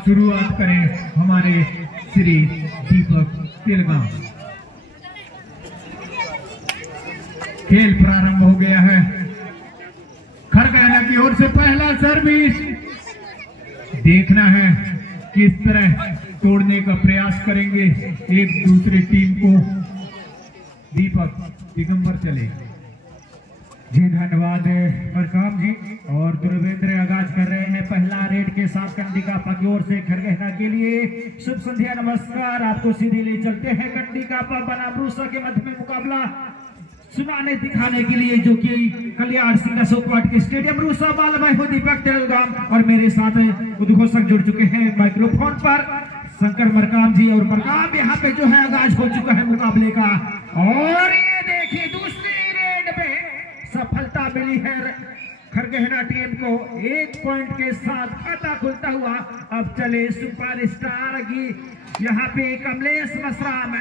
शुरुआत करें हमारे श्री दीपक तिलगाम। खेल प्रारंभ हो गया है। खरगहना की ओर से पहला सर्विस। देखना है किस तरह तोड़ने का प्रयास करेंगे एक दूसरे टीम को। दीपक दिगंबर चले। जी धन्यवाद मरकाम जी। और ध्रुवेंद्र आगाज कर रहे हैं पहला रेड के साथ कंडीकापा की ओर से खरगहना के लिए। शुभ संध्या नमस्कार। आपको सीधे ले चलते हैं कंडीकापा बनाम रूसा के मध्य में मुकाबला सुनाने दिखाने के लिए, जो कि कल्याण सिंह सोकवाट के स्टेडियम रूसा बाल भाई हो दीपक तिलगाम और मेरे साथ उद्घोषक जुड़ चुके हैं माइक्रोफोन पर शंकर मरकाम जी। और मरकाम यहाँ पे जो है आगाज हो चुका है मुकाबले का। और ये देखिए दूसरी रेड पे सफलता मिली है खरगहना टीम को। 1 पॉइंट के साथ खाता खुलता हुआ अब चले सुपरस्टार की यहाँ पे कमलेश मसराम।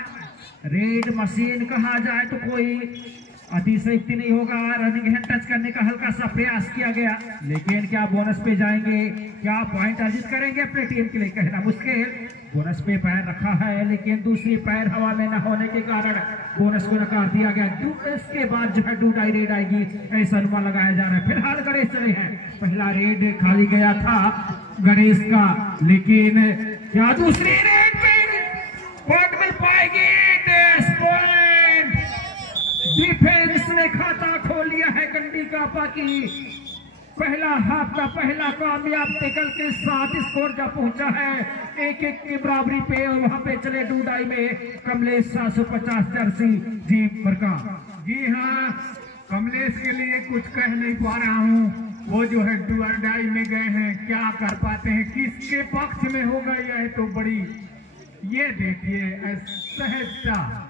रेड मशीन कहा जाए तो कोई अतिशयोक्ति नहीं होगा। रनिंग हैंड टच करने का हल्का सा प्रयास किया गया, लेकिन क्या बोनस पे जाएंगे, क्या पॉइंट अर्जित करेंगे अपने टीम के लिए कहना मुश्किल। बोनस पे पैर रखा है, लेकिन दूसरी पैर हवा में न होने के कारण बोनस को नकार दिया गया। इसके बाद जो है 2 डाई रेड आएगी ऐसा अनुमान लगाया जा रहा है। फिलहाल गणेश चले हैं। पहला रेड खाली गया था गणेश का, लेकिन क्या दूसरी रेड पे पॉइंट मिल पाएगी? पॉइंट डिफेंस ने खाता खोल लिया है कंडीकापा की। पहला हाफ का पहला कामयाब टेकल के साथ स्कोर जा पहुंचा है 1-1 की बराबरी पे। और वहां पे चले 2 डाई में कमलेश 750 जर्सी जी मरका। जी हाँ, कमलेश के लिए कुछ कह नहीं पा रहा हूँ। वो जो है 2 डाई में गए हैं, क्या कर पाते हैं, किसके पक्ष में होगा यह तो बड़ी, ये देखिए सहजता।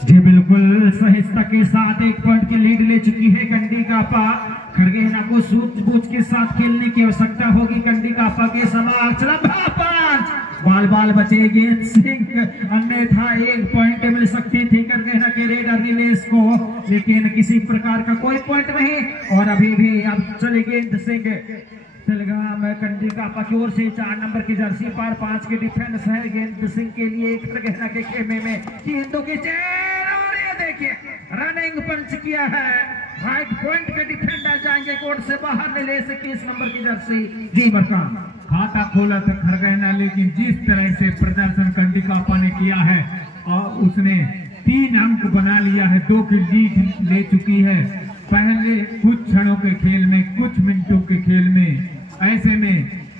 जी बिल्कुल सहजता के साथ 1 पॉइंट की लीड ले चुकी है कंडीकापा। खरगहना को सूझबूझ के साथ खेलने की आवश्यकता होगी कंडीकापा के समक्ष। बाल बाल बचे गेंद सिंह, अन्यथा 1 पॉइंट मिल सकती थी खरगहना के रेडर नीलेश को, लेकिन किसी प्रकार का कोई पॉइंट नहीं। और अभी भी अब चले गेंद सिंह तिलगाम कंडीकापा की ओर से 4 नंबर की जर्सी पर 5 के डिफेंस है गेंद सिंह के लिए। खरगहना के खेमे में गेंदों की चेन। और ये देखिए रनिंग पंच किया है। राइट पॉइंट के डिफेंडर जाएंगे कोर्ट से बाहर। नीलेश 21 नंबर की जर्सी जी मरकाम। खाता खोला था खरगहना, लेकिन जिस तरह से प्रदर्शन कंडीकापा ने किया है और उसने 3 अंक बना लिया है, 2 की जीत ले चुकी है पहले कुछ क्षणों के खेल में, कुछ मिनटों के खेल में। ऐसे में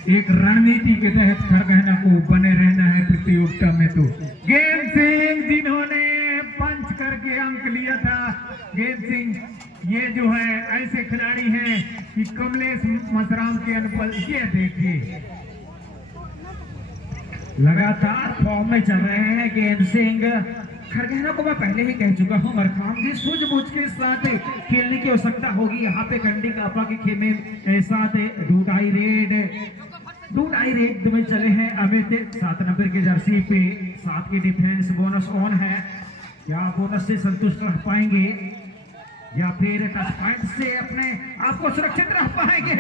एक रणनीति के तहत खरगहना को बने रहना है प्रतियोगिता में। तो गेंद सिंह जिन्होंने पंच करके अंक लिया था, गेंद सिंह ये जो है ऐसे खिलाड़ी हैं कि कमलेश मसराम के अनुपल। ये देखिए लगातार फॉर्म में चल रहे हैं गेंद सिंह। खरगहना को मैं पहले ही कह चुका हूं मरकाम जी, सूझबूझ के साथ खेलने की आवश्यकता होगी यहाँ पे कंडीकापा के खेमे साथ। 2 डाई रेड में चले हैं अमित 7 नंबर की जर्सी पे। 7 की डिफेंस बोनस ऑन है। क्या बोनस से संतुष्ट रह पाएंगे या फिर टच पॉइंट से अपने आप को सुरक्षित रह पाएंगे?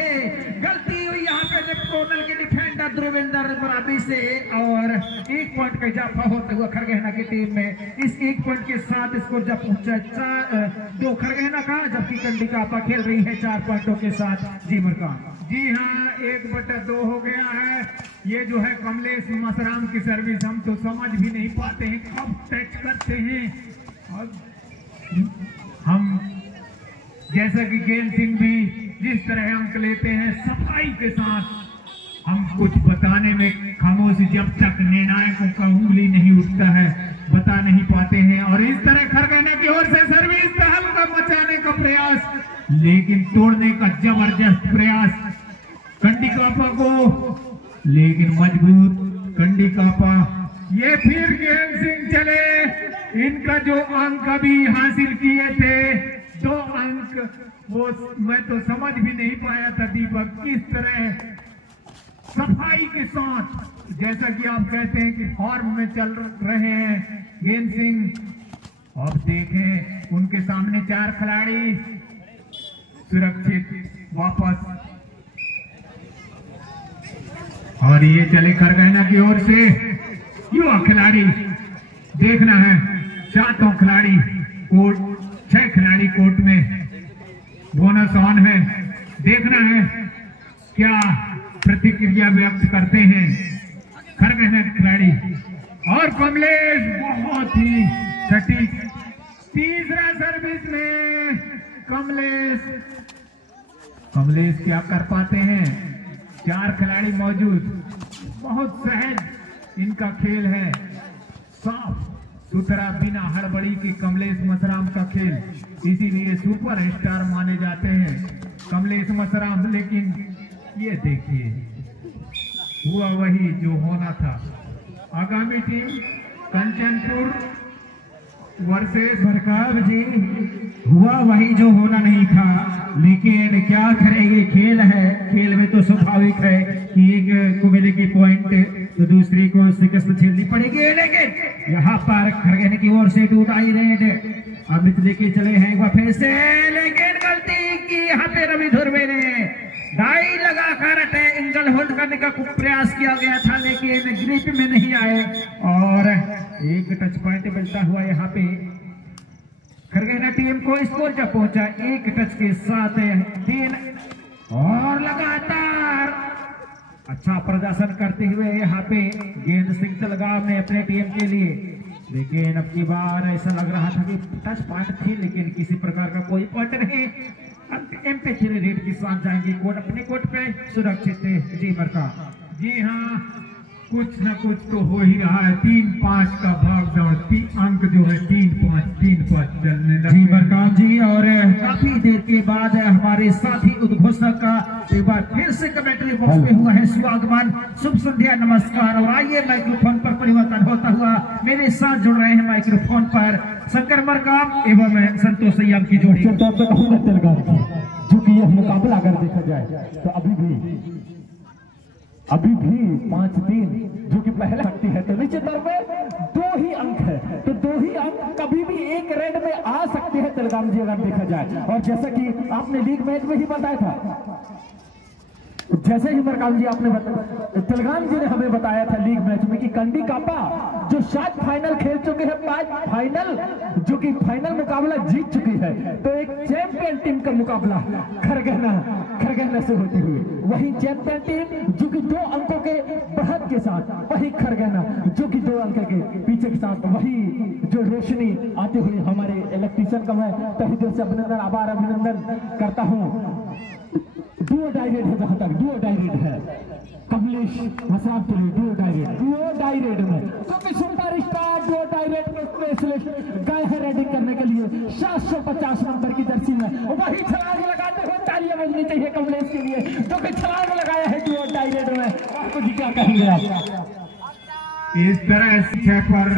गलती हुई यहाँ पे लेफ्ट कॉर्नर के डिफेंडर ध्रुवेंद्र बराबरी से। और 1 पॉइंट का इजाफा होता हुआ खरगहना की टीम में। इस 1 पॉइंट के साथ स्कोर जब पहुंचा 2 खरगहना का, जबकि कंडीकापा खेल रही है 4 पॉइंटों के साथ जी मरकाम। जी हाँ, 1/2 हो गया है। ये जो है कमलेश मसराम की सर्विस हम तो समझ भी नहीं पाते हैं कब टच करते हैं। और हम जैसा कि गेंद सिंह भी जिस तरह अंक लेते हैं सफाई के साथ, हम कुछ बताने में खामोशी, जब तक निर्णायकों का उंगली नहीं उठता है बता नहीं पाते हैं। और इस तरह खरगहना की ओर से सर्विस तहलका मचाने का प्रयास, लेकिन तोड़ने का जबरदस्त प्रयास कंडीकापा को, लेकिन मजबूत कंडीकापा। ये फिर गेंद सिंह चले। इनका जो अंक अभी हासिल किए थे 2 अंक, वो मैं तो समझ भी नहीं पाया था दीपक किस तरह सफाई के साथ, जैसा कि आप कहते हैं कि फॉर्म में चल रहे हैं गेंद सिंह। अब देखें उनके सामने 4 खिलाड़ी सुरक्षित वापस और ये चले खरगहना की ओर से युवा खिलाड़ी। देखना है 7 खिलाड़ी कोर्ट, 6 खिलाड़ी कोर्ट में, बोनस ऑन है। देखना है क्या प्रतिक्रिया व्यक्त करते हैं खरगहना खिलाड़ी। और कमलेश बहुत ही सटीक, तीसरा सर्विस में कमलेश क्या कर पाते हैं। 4 खिलाड़ी मौजूद, बहुत सहज इनका खेल है, साफ सुथरा, बिना हड़बड़ी की कमलेश मसराम का खेल, इसीलिए सुपर स्टार माने जाते हैं कमलेश मसराम। लेकिन ये देखिए हुआ वही जो होना था। आगामी टीम कंचनपुर वर्सेस बरकाब जी, हुआ वही जो होना नहीं था, लेकिन क्या करेंगे, खेल है, खेल में तो स्वाभाविक है कि एक को मिलेगी पॉइंट तो दूसरी को शिकस्त झेलनी पड़ेगी। लेकिन यहाँ पर खरगहने की ओर से 2 डायरेक्ट अमित लेके चले हैं एक बार फिर से, लेकिन गलती की यहाँ पे रवि धुर्वे ने डाई लगाकर एंगल होल्ड करने का प्रयास किया गया था, लेकिन ग्रिप में नहीं आए और एक टच पॉइंट मिलता हुआ यहाँ पे खरगहना टीम को स्कोर जब पहुंचा 1 टच के साथ 3 और लगातार अच्छा प्रदर्शन करते हुए यहाँ पे गेंद सिंह तलगाम ने अपने टीम के लिए। लेकिन अब की बार ऐसा लग रहा था कि टच पॉइंट थी, लेकिन किसी प्रकार का कोई पॉइंट नहीं। एम्पेचर रेड के साथ जाएंगे कोर्ट, अपने कोर्ट पे सुरक्षित जी मरका। जी हाँ, कुछ न कुछ तो हो ही रहा है। 3-5 का भाग दौड़, अंक जो है 3-5 चलने लगे जी बरकाम जी। और काफी देर के बाद हमारे साथी उद्घोषक का एक बार फिर से कमेंट्री बॉक्स में हुआ है स्वागत। शुभ संध्या, नमस्कार। और आइए माइक्रोफोन पर परिवर्तन होता हुआ मेरे साथ जुड़ रहे हैं माइक्रोफोन पर शंकर बरकाम एवं संतोष सैयाम की जोड़ी। जो कि यह मुकाबला अगर देखा जाए तो अभी भी 5-3 जो कि पहले सकती है, तो निश्चित तौर पे 2 ही अंक है, तो 2 ही अंक कभी भी एक रेड में आ सकते हैं तिलगाम जी अगर देखा जाए। और जैसा कि आपने लीग मैच में ही बताया था, जैसे ही बरकाम जी आपने बताया, तिलगाम जी ने हमें बताया था लीग मैच में कि कंडी कापा जो 7 फाइनल खेल चुके हैं, 5 फाइनल जो कि फाइनल मुकाबला जीत चुकी है, तो एक चैंपियन टीम का मुकाबला खरगहना से होती हुई वही चैंपियन टीम जो कि 2 अंकों के बढ़त के साथ, वही खरगहना जो कि 2 अंक के पीछे के साथ, वही जो रोशनी आती हुई हमारे इलेक्ट्रीशियन का मैं तहे दिल से अभिनंदन करता हूँ। डुओ डायरेक्ट है, जहां तक डुओ डायरेक्ट है कमलेश मसराम के लिए डुओ डायरेक्ट में, क्योंकि सुपर स्टार डुओ डायरेक्ट में स्पेशलिस्ट गए हैं रेडिंग करने के लिए 750 नंबर की जर्सी में। वही छलांग लगाते हुए तालियां बजनी चाहिए कमलेश के लिए, जो कि छलांग लगाया है डुओ डायरेक्ट में। आपको जी क्या कहेंगे आप? इस तरह शिक्षा पर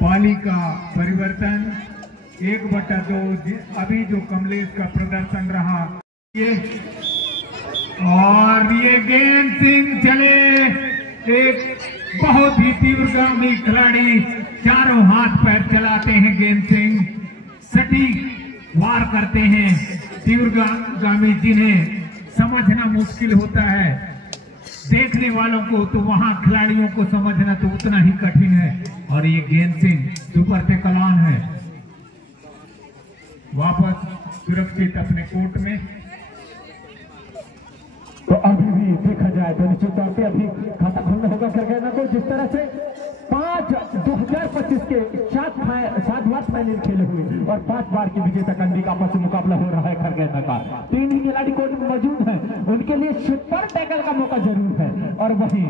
पाली का परिवर्तन 1/2 अभी जो कमलेश का प्रदर्शन रहा ये, और ये गेंद सिंह चले, एक बहुत ही तीव्रगामी खिलाड़ी, चारों हाथ पैर चलाते हैं गेंद सिंह, सटीक वार करते हैं, तीव्रगामी जिन्हें समझना मुश्किल होता है देखने वालों को, तो वहां खिलाड़ियों को समझना तो उतना ही कठिन है। और ये गेंद सिंह सुपर पे कलान है, वापस सुरक्षित अपने कोर्ट में। तो अभी भी देखा जाए तो निश्चित तौर पे अभी खाता खोलना होगा खरगहना को, जिस तरह से 2025 के 7 बार फाइनल खेले हुए और 5 बार की विजेता कंडी का आपस में मुकाबला हो रहा है खरगहना का। 3 ही खिलाड़ी कोर्ट में मौजूद हैं, उनके लिए सुपर टैकल का मौका जरूर है। और वही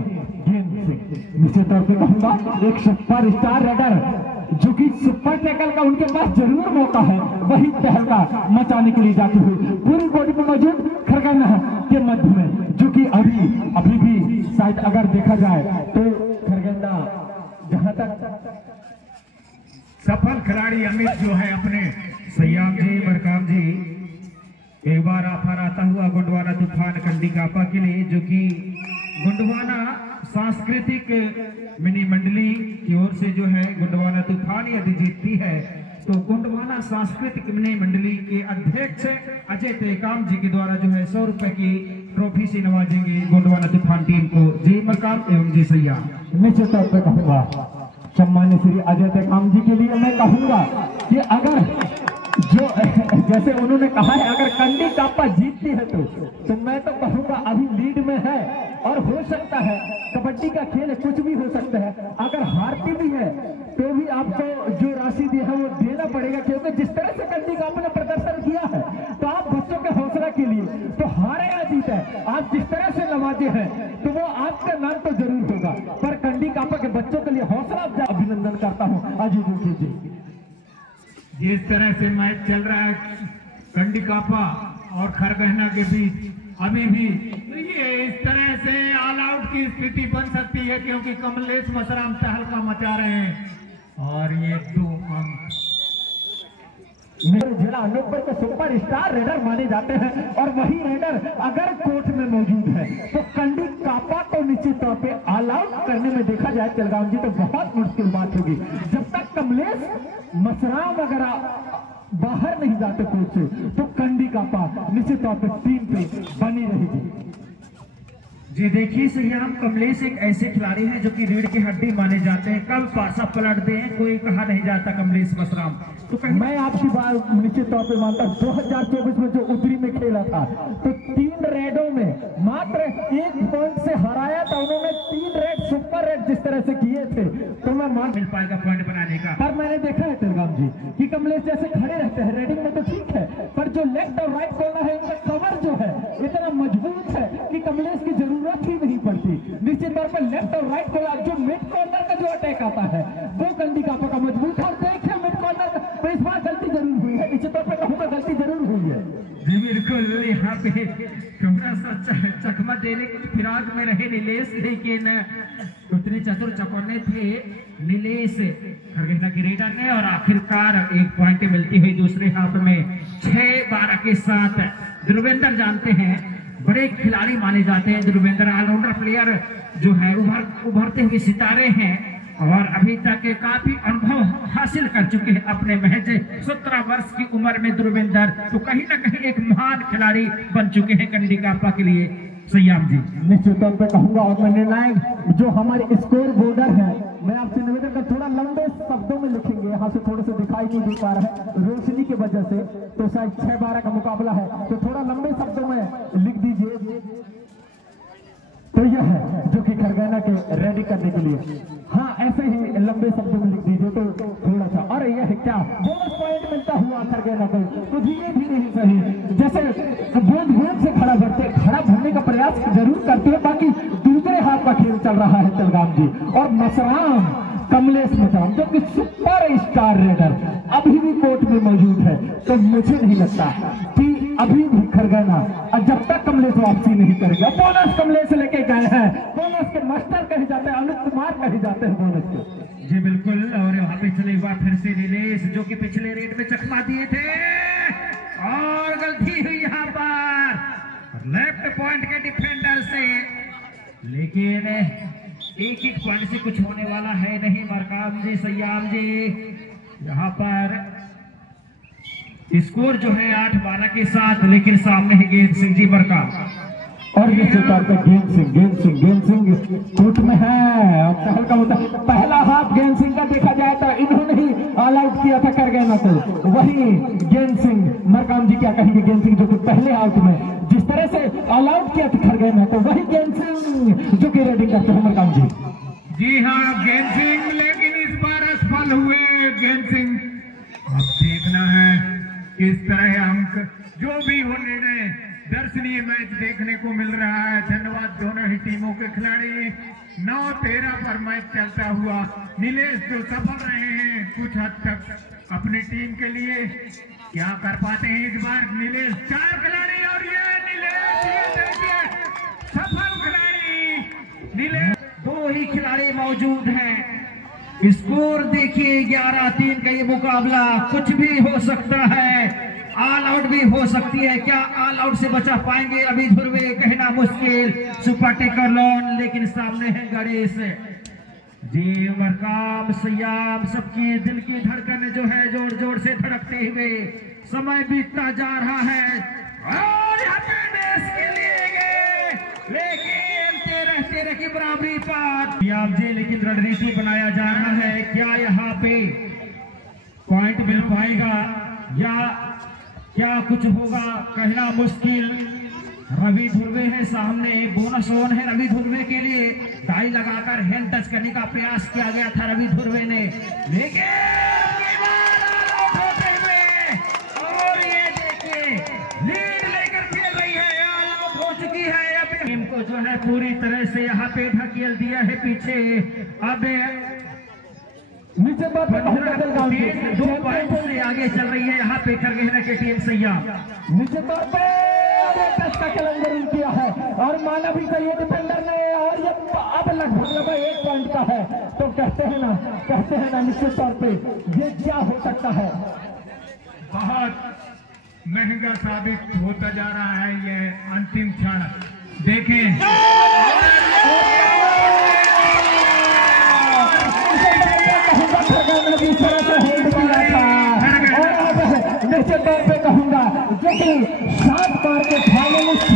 गेंद सिंह निश्चित तौर पे कहूंगा एक सुपर स्टार रेडर जो कि सुपर टैकल का उनके पास जरूर मौका है, वही तहलका मचाने के लिए जाती हुई पूरी बॉडी में मौजूद खरगहना के मध्य में, जो कि अभी भी शायद अगर देखा जाए तो खरगहना जहां तक सफल खिलाड़ी अमित जो है अपने सयाम जी बरकाम जी, एक बार ऑफर आता हुआ गोंडवाना तूफान कंडी कापा के लिए, जो कि गोंडवाना सांस्कृतिक मिनी मंडली की ओर से जो है गोंडवाना तूफान यदि जीतती है तो गोंडवाना सांस्कृतिक मिनी मंडली के अध्यक्ष अजय टेकाम जी के द्वारा जो है 100 रुपए की ट्रॉफी से नवाजेंगे गोंडवाना तूफान टीम को। जय मरकाम एवं जय सैया। निश्चित तौर पर कहूंगा सम्मान्य श्री अजय तेकाम जी के लिए मैं कहूंगा कि अगर जो जैसे उन्होंने कहा है अगर कंडी कापा जीतती है तो मैं तो कहूंगा अभी लीड में है और हो सकता है कबड्डी का खेल है, कुछ भी हो सकता है। अगर हारती भी है तो भी आपको जो राशि दी है वो देना पड़ेगा, क्योंकि जिस तरह से कंडी कापा ने प्रदर्शन किया है तो आप बच्चों के हौसला के लिए तो हारे या जीते आप जिस तरह से नवाजे हैं तो वो आपका नाम तो जरूर होगा, पर कंडी कापा के बच्चों के लिए हौसला अफजा अभिनंदन करता हूँ अजीत जी। जिस तरह से मैच चल रहा है कंडी कापा और खरगहना के बीच अभी भी ये इस तरह से ऑल आउट की स्थिति बन सकती है, क्योंकि कमलेश मसराम तहलका मचा रहे हैं और ये 2 अंक मेरे जिला अनूपपुर के सुपर स्टार रेडर माने जाते हैं और वही रेडर अगर कोर्ट में मौजूद है तो कंडी कापा को निश्चित तौर पे ऑल आउट करने में देखा जाए तिलगाम जी तो बहुत मुश्किल बात होगी। जब तक कमलेश मसराम अगर बाहर नहीं जाते कोर्ट से तो कंडी कापा निश्चित तौर पे टीम पे बनी रहेगी। जी देखिए सयाम कमलेश एक ऐसे खिलाड़ी हैं जो कि रीढ़ की हड्डी माने जाते हैं, कब पासा पलटते हैं कोई कहा नहीं जाता कमलेश मसराम। तो मैं आपकी बात निश्चित तौर पे मानता हूं 2024 में जो उतरी में खेला था तो 3 रेडों में मात्र 1 पॉइंट से हराया था उन्होंने। 3 रेड सुपर रेड जिस तरह से किए थे तो मैं मान मिल पाएगा पॉइंट बनाने का। पर मैंने देखा है तिलगाम जी कि कमलेश जैसे खड़े रहते हैं रेडिंग में तो ठीक है, पर जो लेफ्ट और राइट कॉर्नर है इनका कवर जो है इतना मजबूत है कि कमलेश की जरूरत ही नहीं पड़ती। निश्चित तौर पर लेफ्ट और राइट कॉर्नर जो मिड कॉर्नर का जो अटैक आता है वो कंडी कापा का मजबूत है। और देखिए मिड कॉर्नर पर इस बार गलती जरूर हुई है, निश्चित तौर पर कहूंगा गलती जरूर हुई है। जी बिल्कुल, यहाँ पे थोड़ा सा चकमा देने की फिराक में रहे नीलेश, लेकिन उतने चतुर चकौने थे नीलेश खरगहना की रेडर ने और आखिरकार 1 पॉइंट मिलती हुई दूसरे हाथ में 6-12 के साथ। ध्रुवेंद्र जानते हैं बड़े खिलाड़ी माने जाते हैं, ध्रुवेंद्र ऑलराउंडर प्लेयर जो है उभरते हुए सितारे हैं और अभी तक काफी अनुभव हासिल कर चुके हैं अपने महज 17 वर्ष की उम्र में ध्रुवेंद्र, तो कहीं ना कहीं एक महान खिलाड़ी बन चुके हैं कंडी कापा के लिए सयाम जी। निश्चित तौर पे कहूंगा और मैं निर्णायक जो हमारे स्कोर बोर्डर है मैं आपसे निवेदन कर थोड़ा लंबे शब्दों में लिखेंगे, यहाँ से थोड़े से दिखाई नहीं दे पा रहा है रोशनी की वजह से, तो शायद 6-12 का मुकाबला है तो थोड़ा लंबे शब्दों में लिख दीजिए। तो यह है जो कि खरगहना के रेडी करने के लिए, हाँ ऐसे ही लंबे शब्दों में लिख दीजिए तो थोड़ा सा। और यह है क्या बोनस पॉइंट मिलता हुआ खरगहना को, तो धीरे धीरे ही सही जैसे बोध से खड़ा भरने का प्रयास जरूर करते हैं, बाकी दूसरे हाथ का खेल चल रहा है तिलगाम जी। और मसराम कमलेश मसराम जो कि सुपर स्टार रेडर अभी भी कोर्ट में मौजूद है, तो मुझे नहीं लगता कि अभी भी खरगहना और जब तक कमलेश वापसी नहीं करेगा। बोनस कमलेश लेके गए हैं, बोनस के मास्टर कहे जाते हैं, अमित कुमार कहे जाते हैं बोनस के। जी बिल्कुल, और वहां पे चले एक बार फिर से नीलेश जो कि पिछले रेड में चकमा दिए थे और गलती हुई यहाँ पर लेफ्ट पॉइंट के डिफेंडर से, लेकिन एक पॉइंट से कुछ होने वाला है नहीं मरकाम जी सयाम जी। यहाँ पर स्कोर जो है 8-12 के साथ, लेकिन सामने है गेंद सिंह जी मरकाम और निश्चित तौर पर गेंद सिंह कोर्ट में है। और चहल का मतलब पहला हाफ गेंद सिंह का देखा जाए तो इन्होंने ही ऑल आउट किया था खरगहना को, वही गेंद सिंह मरकाम जी क्या कहेंगे। गेंद सिंह जो कि पहले आउट में जिस तरह से ऑल आउट किया था खरगहना को, वही गेंद सिंह जो कि रेडिंग करते हैं मरकाम जी। जी हाँ गेंद सिंह, लेकिन इस बार असफल हुए गेंद सिंह। अब देखना है किस तरह अंक जो भी हो निर्णय, दर्शनीय मैच देखने को मिल रहा है। धन्यवाद दोनों ही टीमों के खिलाड़ी। 9-13 पर मैच चलता हुआ नीलेश तो सफल रहे हैं कुछ हद तक अपनी टीम के लिए, क्या कर पाते हैं इस बार नीलेश। 4 खिलाड़ी और ये नीलेश, ये देखिए सफल खिलाड़ी नीलेश। 2 ही खिलाड़ी मौजूद हैं। स्कोर देखिए 11-3 का ये मुकाबला, कुछ भी हो सकता है, ऑल आउट भी हो सकती है। क्या ऑल आउट से बचा पाएंगे अभी ध्रुवे, कहना मुश्किल। सुपर टेकर लॉन, लेकिन सामने है गणेश जी मरकाम सयाम। सबकी दिल की धड़कन जो है जोर जोर से धड़कते हुए समय बीतता जा रहा है और यहाँ पे देश के लिए बराबरी पर जी, लेकिन रणनीति बनाया जा रहा है। क्या यहाँ पे पॉइंट मिल पाएगा या क्या कुछ होगा, कहना मुश्किल। रवि धुर्वे है सामने, बोनस ऑन है रवि धुर्वे के लिए। डाई लगाकर हैंड टच करने का प्रयास किया गया था रवि धुर्वे ने, लेकिन और ये देखिए लीड लेकर खेल रही है, ऑल आउट हो चुकी है। अब टीम को जो है पूरी तरह से यहाँ पे ढकेल दिया है पीछे। अब नीचे बात 2 पॉइंट से आगे चल रही है यहाँ पे खरगोन की टीम सैया। नीचे तौर पे टच का कैलेंडरिंग किया है और माना भी चाहिए डिफेंडर ने, और ये अब लगभग 1 पॉइंट का है। तो कहते हैं ना निश्चित तौर पे ये क्या हो सकता है। बहुत महंगा साबित होता जा रहा है ये अंतिम क्षण। देखें निश्चित तौर पे कहूंगा जो कि 7 बार के फाइनलिस्ट